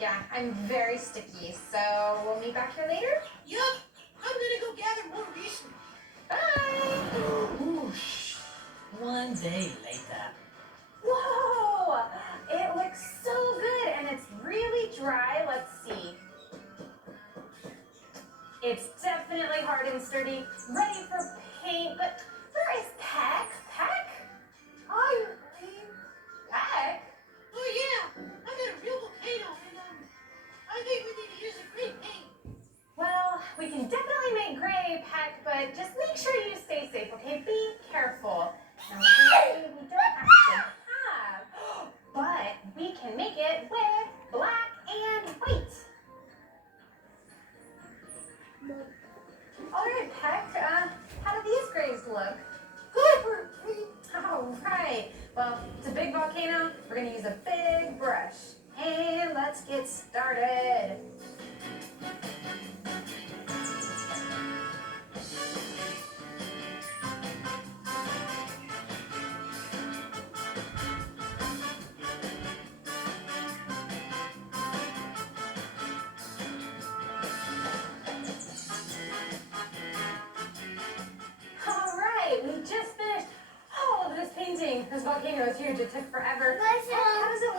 Yeah, I'm very sticky, so we'll meet back here later? Yup, I'm gonna go gather more research. Bye! Whoosh. One day later. Whoa! It looks so good, and it's really dry. Let's see. It's definitely hard and sturdy, ready for paint, but where is Peck? Peck? Oh, Peck? Oh yeah, I got a real volcano and I think we need to use a green paint. Well, we can definitely make gray, Peck, but just make sure you stay safe, okay? Be careful. Now, gray we don't actually have, but we can make it with black and white. All right, Peck, how do these grays look? Good. All right. Well, it's a big volcano. We're going to use a big brush. And let's get started. All right, we just finished all of this painting. This volcano is huge. It took forever. How does it